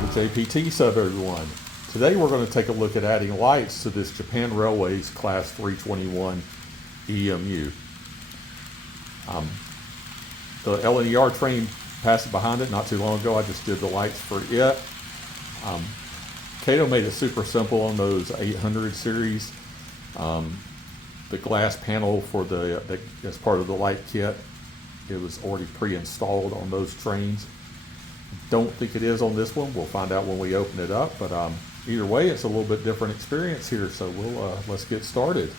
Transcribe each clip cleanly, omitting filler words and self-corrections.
to the JPT sub, everyone. Today we're going to take a look at adding lights to this Japan Railways Class 321 EMU. The LNER train passed behind it not too long ago. I just did the lights for it. Kato made it super simple on those 800 series. The glass panel for as part of the light kit, it was already pre-installed on those trains. Don't think it is on this one. We'll find out when we open it up, but either way, it's a little bit different experience here, so let's get started.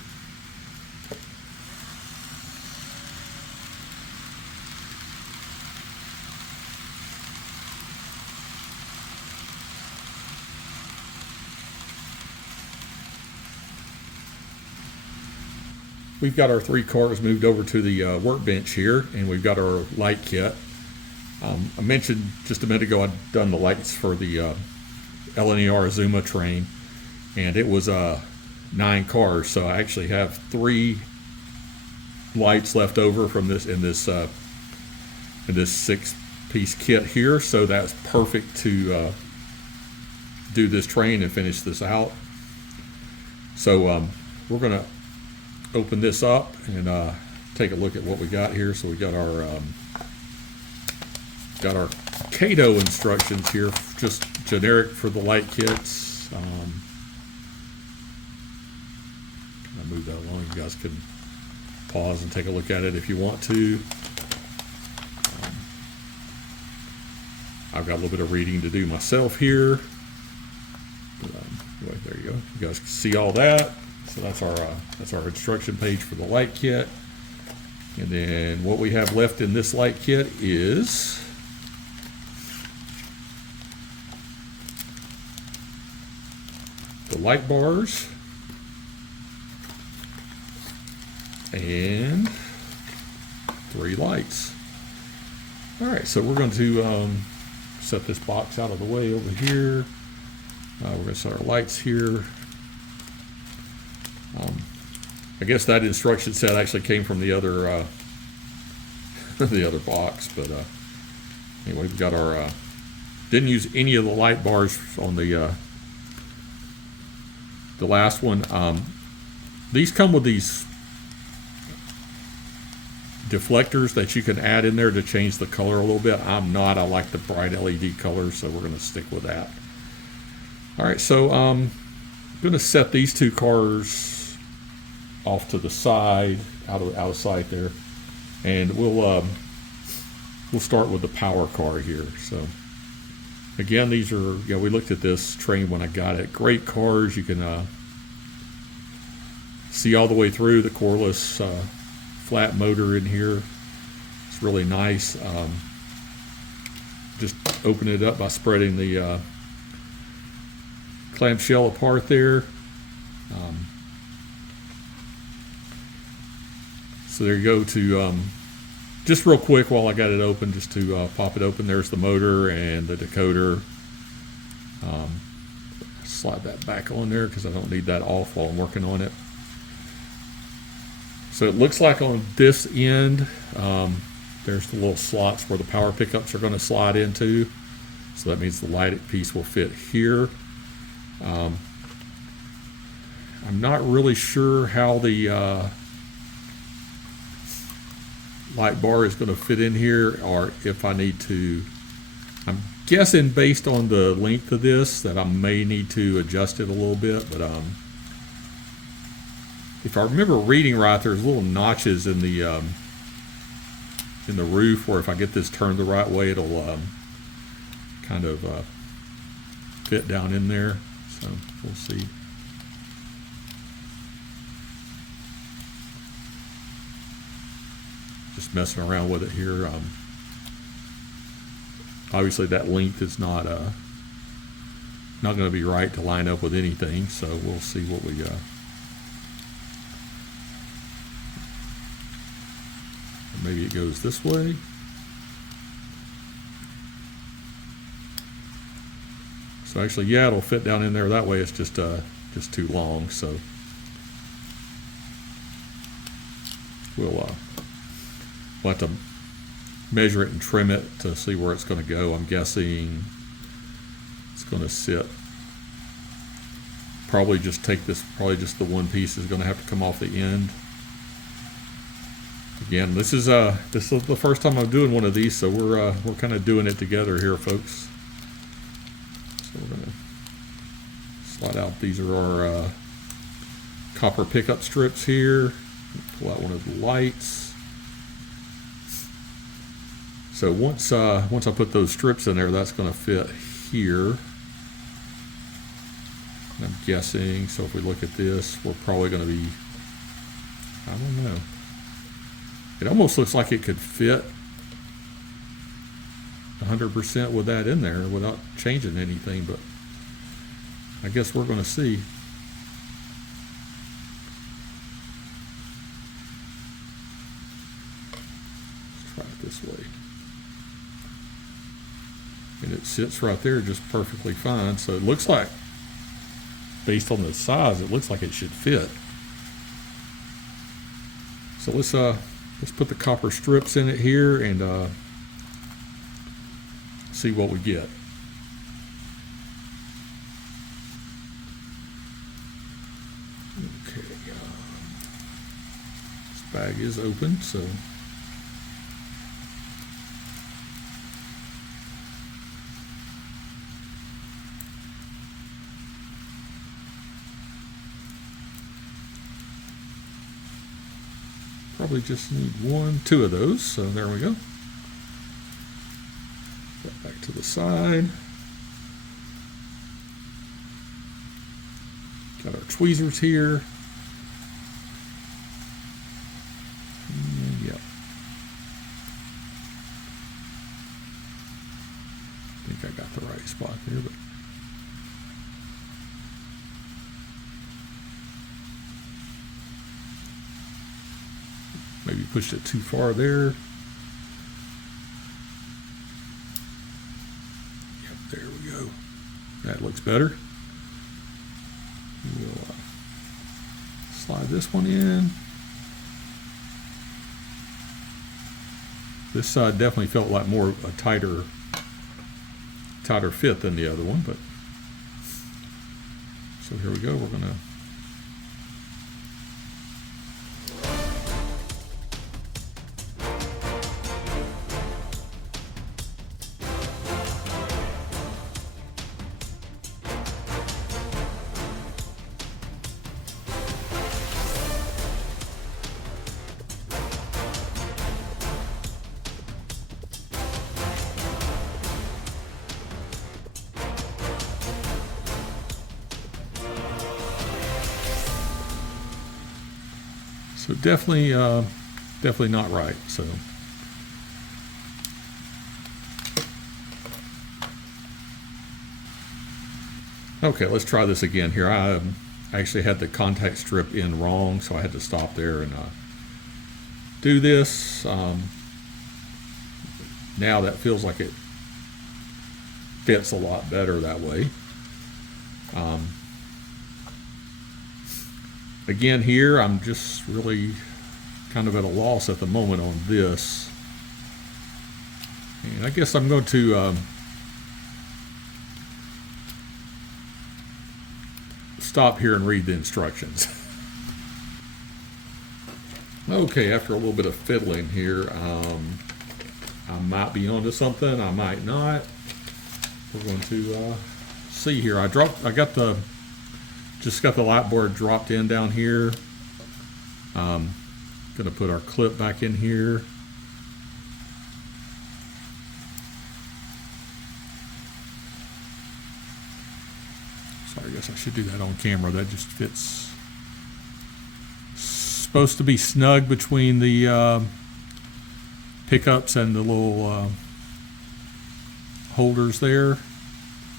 We've got our 3 cars moved over to the workbench here, and we've got our light kit. I mentioned just a minute ago I'd done the lights for the LNER Azuma train, and it was 9 cars, so I actually have 3 lights left over from this in this 6-piece kit here, so that's perfect to do this train and finish this out. So we're gonna open this up and take a look at what we got here. So we got our Kato instructions here, just generic for the light kits. I'll move that along. You guys can pause and take a look at it if you want to. I've got a little bit of reading to do myself here. Anyway, there you go. You guys can see all that. So that's our instruction page for the light kit. And then what we have left in this light kit is the light bars and 3 lights. All right, so we're going to set this box out of the way over here. We're going to set our lights here. I guess that instruction set actually came from the other the other box, but anyway, we've got our didn't use any of the light bars on the last one. These come with these deflectors that you can add in there to change the color a little bit. I like the bright LED color, so we're going to stick with that. All right, so I'm going to set these 2 cars off to the side, out of sight there, and we'll start with the power car here. So again, these are, we looked at this train when I got it. Great cars. You can see all the way through the cordless flat motor in here. It's really nice. Just open it up by spreading the clamshell apart there. So there you go. To just real quick while I got it open, just to pop it open. There's the motor and the decoder. Slide that back on there because I don't need that off while I'm working on it. So it looks like on this end, there's the little slots where the power pickups are going to slide into. So that means the light piece will fit here. I'm not really sure how the light bar is going to fit in here, or if I need to. I'm guessing based on the length of this that I may need to adjust it a little bit, but if I remember reading right, there's little notches in the roof where if I get this turned the right way, it'll kind of fit down in there. So we'll see. Just messing around with it here. Obviously that length is not going to be right to line up with anything, so we'll see what we got. Maybe it goes this way. So actually, yeah, it'll fit down in there that way. It's just too long, so we'll have to measure it and trim it to see where it's going to go. I'm guessing It's going to sit. Probably just take this, probably just the one piece is going to have to come off the end. Again, this is the first time I'm doing one of these, so we're kind of doing it together here, folks. So we're going to slide out. These are our copper pickup strips here. Pull out one of the lights. So once I put those strips in there, that's going to fit here. And I'm guessing. So if we look at this, we're probably going to be, I don't know. It almost looks like it could fit 100% with that in there without changing anything, but I guess we're going to see. Let's try it this way. And it sits right there just perfectly fine. So it looks like, based on the size, it looks like it should fit. So let's put the copper strips in it here and see what we get. Okay, this bag is open, so probably just need two of those, so there we go. Put back to the side. Got our tweezers here. And yep. I think I got the right spot there, but maybe pushed it too far there. Yep, there we go. That looks better. We'll slide this one in. This side definitely felt like more a tighter fit than the other one, but so here we go. We're gonna So definitely not right. So okay, let's try this again here. I actually had the contact strip in wrong, so I had to stop there and do this. Now that feels like it fits a lot better that way. Again, here I'm just really kind of at a loss at the moment on this, and I guess I'm going to stop here and read the instructions. Okay, after a little bit of fiddling here, I might be onto something, I might not. We're going to see here. Just got the light board dropped in down here. Gonna put our clip back in here. Sorry, I guess I should do that on camera. That just fits. Supposed to be snug between the pickups and the little holders there.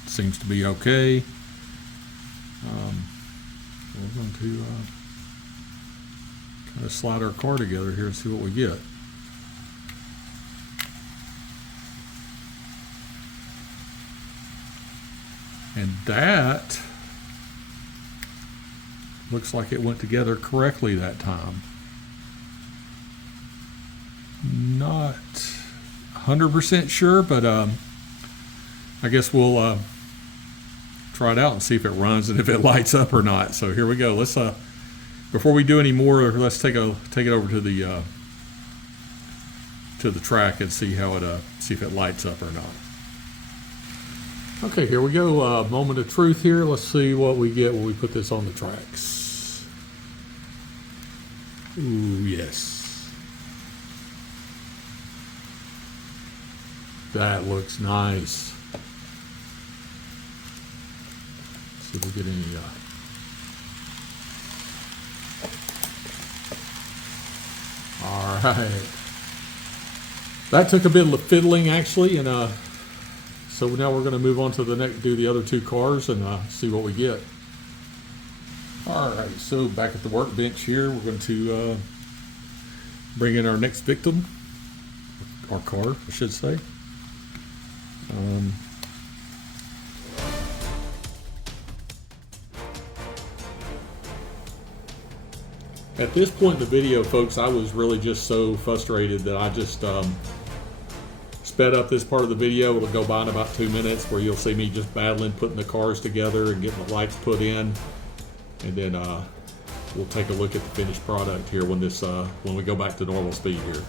Seems to be okay. We're going to kind of slide our car together here and see what we get. And that looks like it went together correctly that time. Not 100% sure, but I guess we'll try it out and see if it runs and if it lights up or not. So here we go. Let's before we do any more, let's take it over to the track and see how it see if it lights up or not. Okay, here we go. Moment of truth here. Let's see what we get when we put this on the tracks. Ooh, yes. That looks nice. Let's see if we get any. All right. That took a bit of fiddling actually, and so now we're going to move on to the next, do the other two cars and see what we get. All right, so back at the workbench here, we're going to bring in our next victim, our car, I should say. At this point in the video, folks, I was really just so frustrated that I just sped up this part of the video. It'll go by in about 2 minutes where you'll see me just battling, putting the cars together and getting the lights put in. And then we'll take a look at the finished product here when this when we go back to normal speed here.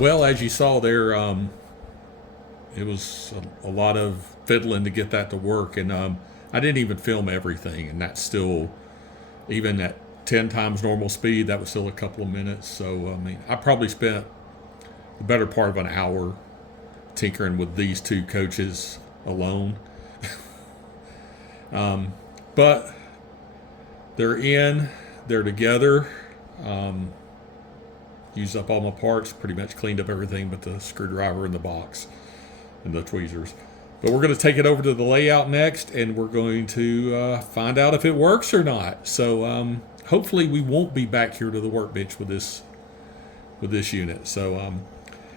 Well, as you saw there, it was a lot of fiddling to get that to work, and I didn't even film everything, and that's still, even at 10 times normal speed, that was still a couple of minutes. So I mean, I probably spent the better part of an hour tinkering with these two coaches alone. But they're together. Used up all my parts, pretty much cleaned up everything but the screwdriver in the box and the tweezers. But we're going to take it over to the layout next, and we're going to find out if it works or not. So hopefully we won't be back here to the workbench with this unit. So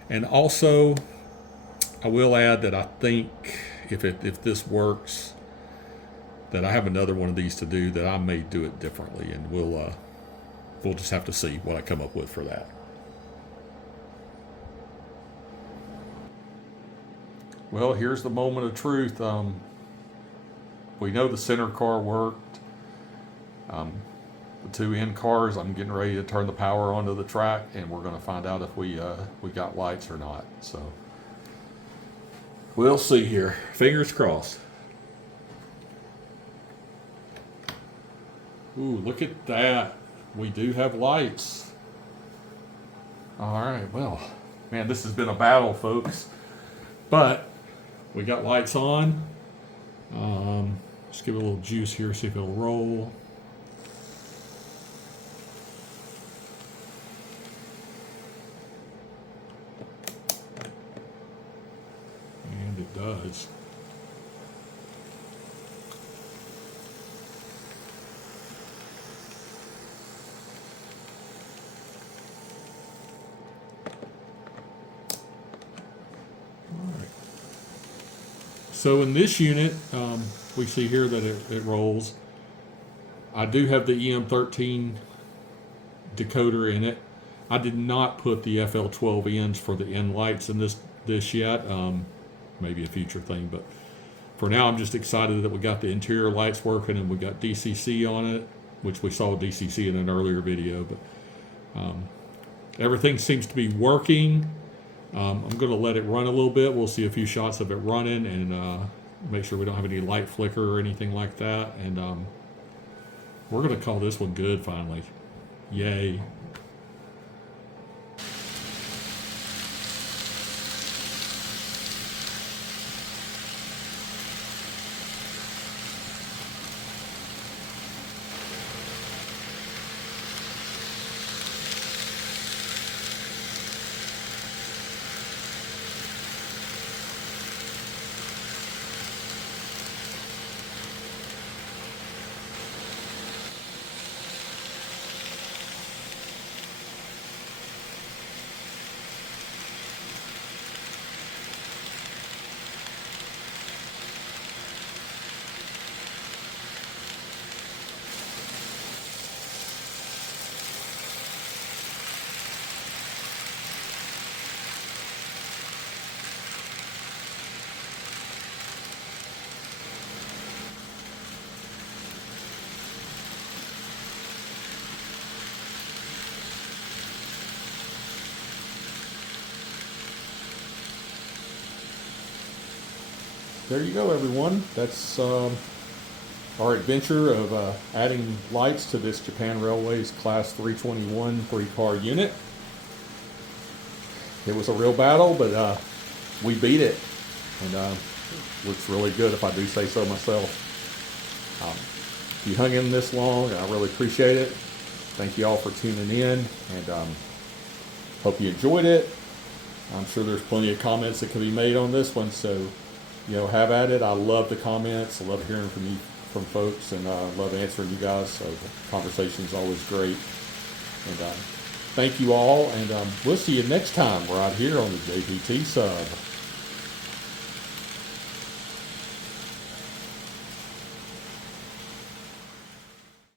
and also I will add that I think if this works, that I have another one of these to do, that I may do it differently, and we'll just have to see what I come up with for that. Well, here's the moment of truth. We know the center car worked. The two end cars, I'm getting ready to turn the power onto the track, and we're going to find out if we got lights or not. So we'll see here. Fingers crossed. Ooh, look at that. We do have lights. All right, well, man, this has been a battle, folks. But we got lights on. Let's give it a little juice here, see if it'll roll. fudge. So in this unit, we see here that it rolls. I do have the EM13 decoder in it. I did not put the FL12 ends for the end lights in this yet. Maybe a future thing, but for now I'm just excited that we got the interior lights working and we got DCC on it, which we saw DCC in an earlier video. But everything seems to be working. I'm going to let it run a little bit. We'll see a few shots of it running and make sure we don't have any light flicker or anything like that. And we're going to call this one good finally. Yay. There you go, everyone. That's our adventure of adding lights to this Japan Railways Class 321 3-car unit. It was a real battle, but we beat it, and looks really good if I do say so myself. If you hung in this long, I really appreciate it. Thank you all for tuning in, and hope you enjoyed it. I'm sure there's plenty of comments that can be made on this one, so have at it. I love the comments. I love hearing from you, from folks, and I love answering you guys. So the conversation is always great. And thank you all, and we'll see you next time right here on the JPT Sub.